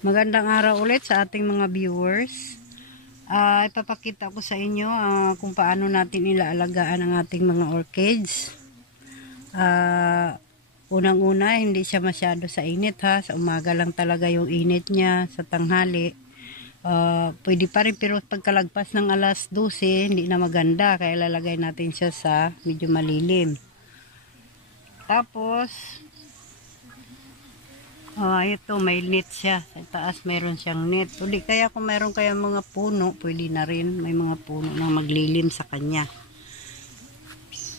Magandang araw ulit sa ating mga viewers. Ipapakita ko sa inyo kung paano natin ilaalagaan ang ating mga orchids. Unang-una, hindi siya masyado sa init ha. Sa umaga lang talaga yung init niya, sa tanghali. Pwede pa rin, pero pagkalagpas ng alas 12, hindi na maganda. Kaya lalagay natin siya sa medyo malilim. Tapos, ito may net siya. Sa taas mayroon siyang net. Uli kaya kung mayroon kaya mga puno, pwede na rin. May mga puno na maglilim sa kanya.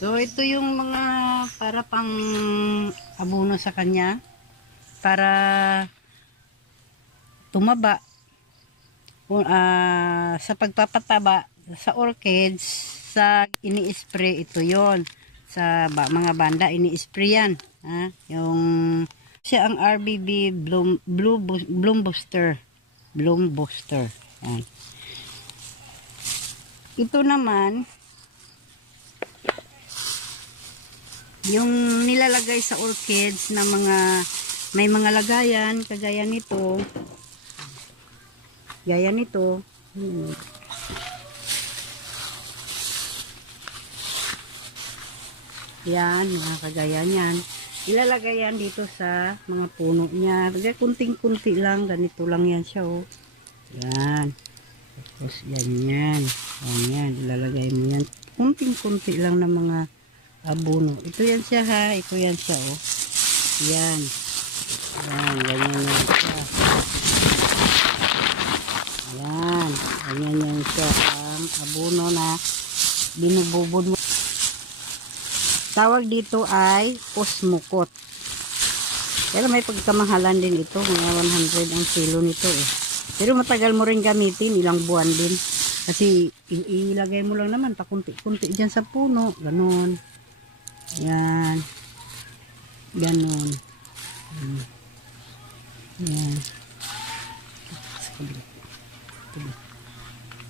So ito yung mga para pang abono sa kanya. Para tumaba. Sa pagpapataba sa orchids, sa ini-spray ito yon. Sa mga banda ini-spray yan. Yung siya ang RBB Bloom Booster. Bloom Booster. Yan. Ito naman yung nilalagay sa orchids na may mga lagayan kagaya nito. Gaya nito. Yan, mga kagaya niyan. Ilalagay yan dito sa mga puno niya. Kunting-kunti lang. Ganito lang yan siya, oh. Yan. Tapos yan yan. Yan. Ilalagay mo yan. Kunting-kunti lang ng mga abono. Ito yan siya, ha. Ito yan siya, oh. Yan. Yan. Ganyan yan siya. Yan. Ganyan yan siya. Ang abono na binububod mo. Tawag dito ay osmocot. Pero may pagkamahalan din ito. Mga 100 ang kilo nito eh. Pero matagal mo rin gamitin. Ilang buwan din. Kasi ilagay mo lang naman. Pakunti-kunti dyan sa puno. Ganon. Yan. Ganon. Yan.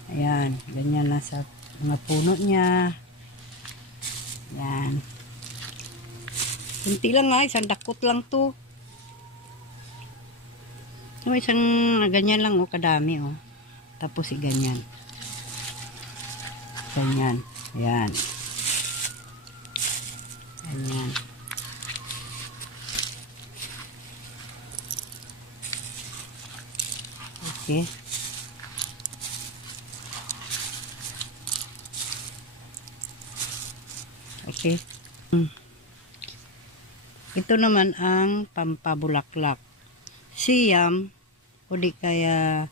Ayan. Ganyan lang sa mga puno niya. Yan. Kunti lang nga, isang dakot lang to. So, isang ganyan lang, oh, kadami, oh. Tapos, ganyan. Ganyan. Ayan. Ganyan. Okay. Okay. Ito naman ang pampabulaklak. Siam, o di kaya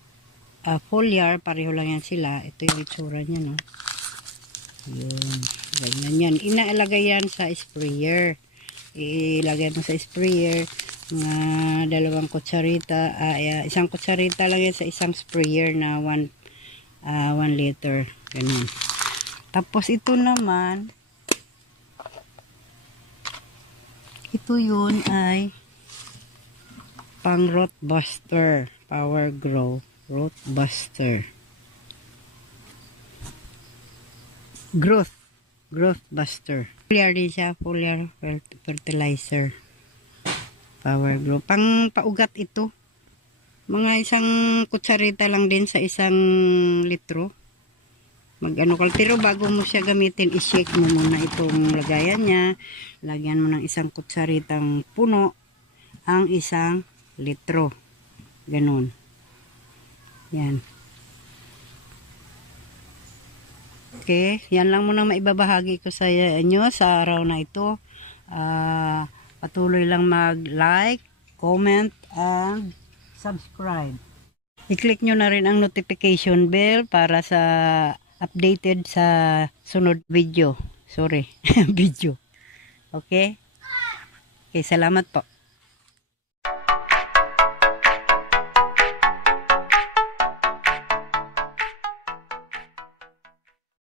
foliar, pareho lang yan sila. Ito yung itsura niya, no? Yun. Ganyan yan. Inaalagay yan sa sprayer. Ilagay mo sa sprayer. Mga 2 kutsarita. Isang kutsarita lang yan sa isang sprayer na 1 liter. Ganyan. Tapos ito naman, ito yun ay pang root buster, power grow root buster, growth buster. Foliar din siya, foliar fertilizer, power grow, pang paugat ito. Mga isang kutsarita lang din sa isang litro. Pero bago mo siya gamitin, i-shake mo muna itong lagayan niya. Lagyan mo ng isang kutsaritang puno ang 1 litro. Ganun. Yan. Okay. Yan lang muna maibabahagi ko sa inyo sa araw na ito. Patuloy lang mag-like, comment, and subscribe. I-click nyo na rin ang notification bell para sa updated sa sunod video. Sorry, video. Okay? Okay, salamat po.